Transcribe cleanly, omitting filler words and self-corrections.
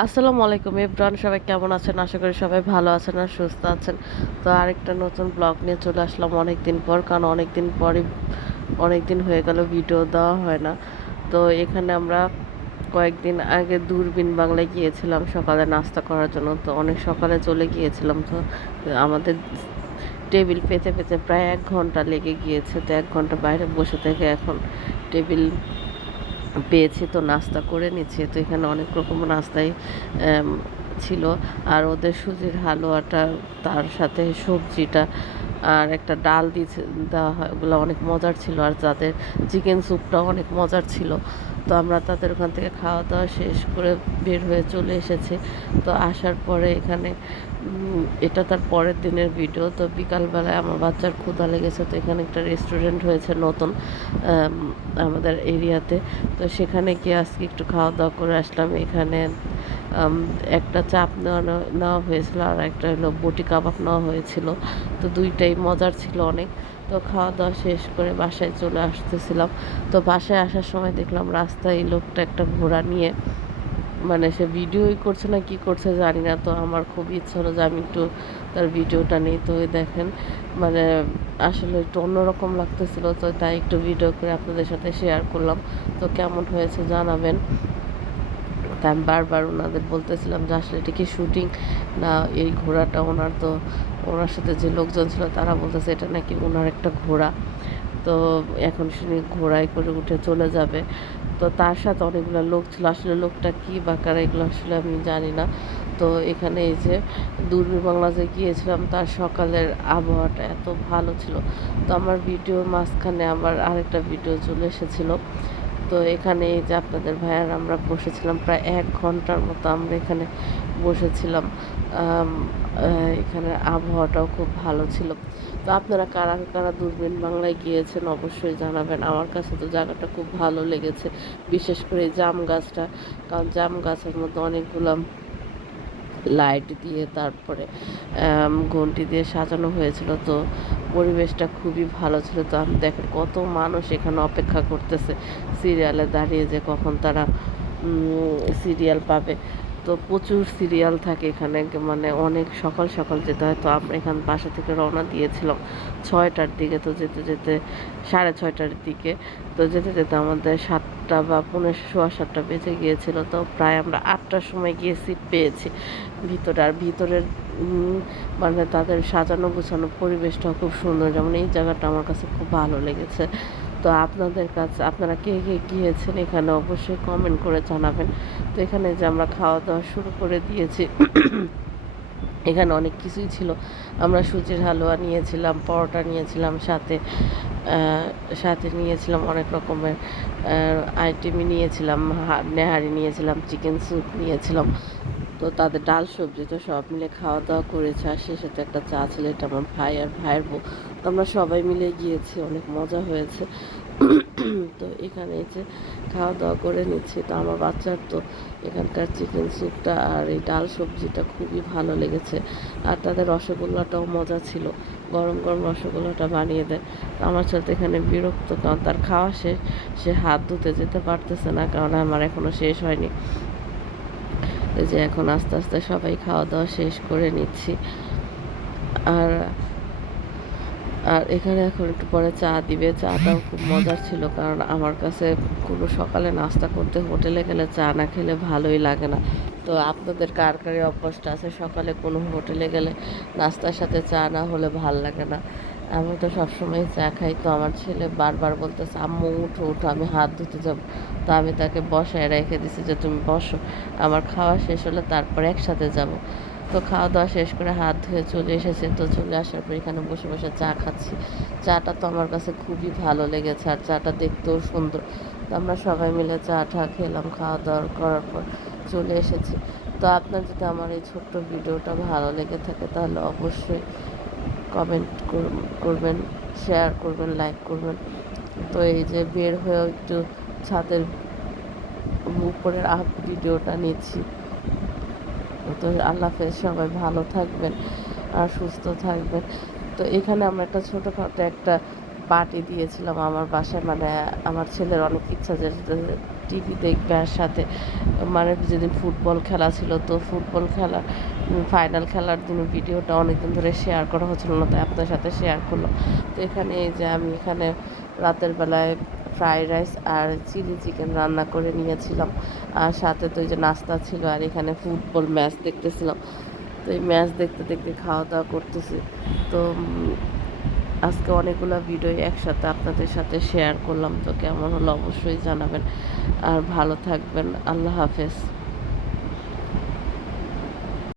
আসসালামু আলাইকুম এভরিওয়ান, সবাই কেমন আছেন? আশা করি সবাই ভালো আছেন আর সুস্থ আছেন। তো আরেকটা নতুন ব্লগ নিয়ে চলে আসলাম অনেকদিন পর, কারণ অনেকদিন পরই অনেকদিন হয়ে গেল ভিডিও দেওয়া হয় না। তো এখানে আমরা কয়েকদিন আগে দূরবীন বাংলায় গিয়েছিলাম সকালে নাস্তা করার জন্য। তো অনেক সকালে চলে গিয়েছিলাম। তো আমাদের টেবিল পেতে পেতে প্রায় 1 ঘন্টা লেগে গিয়েছে। তো 1 ঘন্টা বাইরে বসে থেকে এখন টেবিল পেয়েছি, তো নাস্তা করে নিচ্ছি। তো এখানে অনেক রকম নাস্তাই আম, ছিল। আর ওদের সুজির হালুয়াটা, তার সাথে সবজিটা আর একটা ডাল দিয়েছে, দেওয়া হয়, ওগুলো অনেক মজার ছিল। আর তাদের চিকেন স্যুপটাও অনেক মজার ছিল। তো আমরা তাদের ওখান থেকে খাওয়া দাওয়া শেষ করে বের হয়ে চলে এসেছি। তো আসার পরে এখানে এটা তার পরের দিনের ভিডিও। তো বিকালবেলায় আমার বাচ্চার ক্ষুধা লেগেছে, তো এখানে একটা রেস্টুরেন্ট হয়েছে নতুন আমাদের এরিয়াতে। তো সেখানে গিয়ে আজকে একটু খাওয়া দাওয়া করে আসলাম। এখানে আম, একটা চাপ নেওয়া হয়েছিল, আর একটা হলো বটি কাবাব নেওয়া হয়েছিল। তো দুইটাই মজার ছিল অনেক। তো খাওয়া দাওয়া শেষ করে বাসায় চলে আসতেছিলাম। তো বাসায় আসার সময় দেখলাম রাস্তায় এই লোকটা একটা ঘোড়া নিয়ে, মানে সে ভিডিওই করছে না কি করছে জানি না। তো আমার খুব ইচ্ছা হলো যে আমি একটু তার ভিডিওটা নিই। তো ওই দেখেন, মানে আসলে একটু অন্যরকম লাগতেছিল, তো তাই একটু ভিডিও করে আপনাদের সাথে শেয়ার করলাম। তো কেমন হয়েছে জানাবেন। তা আমি বারবার ওনাদের বলতেছিলাম যে আসলে এটা কি শুটিং না এই ঘোড়াটা ওনার। তো ওনার সাথে যে লোকজন ছিল তারা বলতেছে এটা নাকি ওনার একটা ঘোড়া। তো এখন শুনি ঘোড়ায় করে উঠে চলে যাবে। তো তার সাথে অনেকগুলো লোক ছিল, আসলে লোকটা কি বা কারা এগুলো আসলে আমি জানি না। তো এখানে এই যে দূরবীন বাংলা যে গিয়েছিলাম, তার সকালের আবহাওয়াটা এত ভালো ছিল। তো আমার ভিডিওর মাঝখানে আমার আরেকটা ভিডিও চলে এসেছিলো। তো এখানে এই যে আপনাদের ভাইয়ার আমরা বসেছিলাম প্রায় 1 ঘন্টার মতো আমরা এখানে বসেছিলাম। আম, এখানে আবহাওয়াটাও খুব ভালো ছিল। তো আপনারা কারা কারা দূরবীন বাংলায় গিয়েছেন অবশ্যই জানাবেন। আমার কাছে তো জায়গাটা খুব ভালো লেগেছে, বিশেষ করে এই জাম গাছটা। কারণ জাম গাছের মধ্যে অনেকগুলো লাইট দিয়ে, তারপরে ঘন্টি দিয়ে সাজানো হয়েছিল। তো পরিবেশটা খুবই ভালো ছিল। তো আমি দেখেন কত মানুষ এখানে অপেক্ষা করতেছে সিরিয়ালে দাঁড়িয়ে, যে কখন তারা সিরিয়াল পাবে। তো প্রচুর সিরিয়াল থাকে এখানে, মানে অনেক সকাল সকাল যেতে হয়। তো আমরা এখান বাসা থেকে রওনা দিয়েছিলাম 6টার দিকে। তো যেতে যেতে 6:30টার দিকে, তো যেতে যেতে আমাদের 7টা বা 7:15 বেজে গিয়েছিল। তো প্রায় আমরা 8টার সময় গিয়ে সিট পেয়েছি ভিতরে। আর ভিতরের মানে তাদের সাজানো গোছানো পরিবেশটাও খুব সুন্দর, যেমন এই জায়গাটা আমার কাছে খুব ভালো লেগেছে। তো আপনাদের কাছে আপনারা কে কে গিয়েছেন এখানে অবশ্যই কমেন্ট করে জানাবেন। তো এখানে যে আমরা খাওয়া দাওয়া শুরু করে দিয়েছি। এখানে অনেক কিছুই ছিল। আমরা সুজির হালুয়া নিয়েছিলাম, পরোটা নিয়েছিলাম, সাথে নিয়েছিলাম অনেক রকমের আইটেমই নিয়েছিলাম। নেহারি নিয়েছিলাম, চিকেন স্যুপ নিয়েছিলাম। তো তাদের ডাল সবজি তো সব মিলে খাওয়া দাওয়া করেছে। আর সে সাথে একটা চা ছিল, এটা আমার ভাই আর ভাইয়ের বউ। তো আমরা সবাই মিলে গিয়েছি, অনেক মজা হয়েছে। তো এখানে এই যে খাওয়া দাওয়া করে নিচ্ছি। তো আমার বাচ্চার তো এখানকার চিকেন স্যুপটা আর এই ডাল সবজিটা খুবই ভালো লেগেছে। আর তাদের রসগোল্লাটাও মজা ছিল, গরম গরম রসগোল্লাটা বানিয়ে দেয়। তো আমার সাথে এখানে বিরক্ত, কারণ তার খাওয়া শেষ, সে হাত ধুতে যেতে পারতেছে না, কারণ আমার এখনও শেষ হয়নি। এই যে এখন আস্তে আস্তে সবাই খাওয়া দাওয়া শেষ করে নিচ্ছি। আর আর এখানে এখন একটু পরে চা দিবে। চাটাও খুব মজার ছিল, কারণ আমার কাছে কোনো সকালে নাস্তা করতে হোটেলে গেলে চা না খেলে ভালোই লাগে না। তো আপনাদের কার কার এই অভ্যাসটা আছে, সকালে কোনো হোটেলে গেলে নাস্তার সাথে চা না হলে ভাল লাগে না? আমি তো সবসময় চা খাই। তো আমার ছেলে বারবার বলতেছে আম্মু উঠো উঠো, আমি হাত ধুতে যাব। তো আমি তাকে বসায় রেখে দিছি যে তুমি বসো, আমার খাওয়া শেষ হলে তারপর একসাথে যাব। তো খাওয়া দাওয়া শেষ করে হাত ধুয়ে চলে এসেছে। তো চলে আসার পর এখানে বসে বসে চা খাচ্ছি। চাটা তো আমার কাছে খুবই ভালো লেগেছে, আর চাটা দেখতেও সুন্দর। তো আমরা সবাই মিলে চা টা খেলাম, খাওয়া দাওয়া করার পর চলে এসেছি। তো আপনার যদি আমার এই ছোট্ট ভিডিওটা ভালো লেগে থাকে তাহলে অবশ্যই কমেন্ট করবেন, শেয়ার করবেন, লাইক করবেন। তো এই যে বের হয়েও একটু ছাদের উপরের ভিডিওটা নিচ্ছি। তো আল্লাহ হাফেজ, সবাই ভালো থাকবেন আর সুস্থ থাকবেন। তো এখানে আমরা একটা ছোটোখাটো একটা পার্টি দিয়েছিলাম আমার বাসায়, মানে আমার ছেলের অনেক ইচ্ছা যে টিভি দেখবে আর সাথে মানে যেদিন ফুটবল খেলা ছিল তো ফুটবল খেলা ফাইনাল খেলার দিন ভিডিওটা অনেকদিন ধরে শেয়ার করা হচ্ছিল না, তাই আপনার সাথে শেয়ার করলাম। তো এখানে এই যে আমি এখানে রাতের বেলায় ফ্রাইড রাইস আর চিলি চিকেন রান্না করে নিয়েছিলাম, আর সাথে তো এই যে নাস্তা ছিল, আর এখানে ফুটবল ম্যাচ দেখতেছিলাম। তো এই ম্যাচ দেখতে দেখতে খাওয়া দাওয়া করতেছি। তো আজকে অনেকগুলো ভিডিও একসাথে আপনাদের সাথে শেয়ার করলাম, তো কেমন হলো অবশ্যই জানাবেন। আর ভালো থাকবেন। আল্লাহ হাফেজ।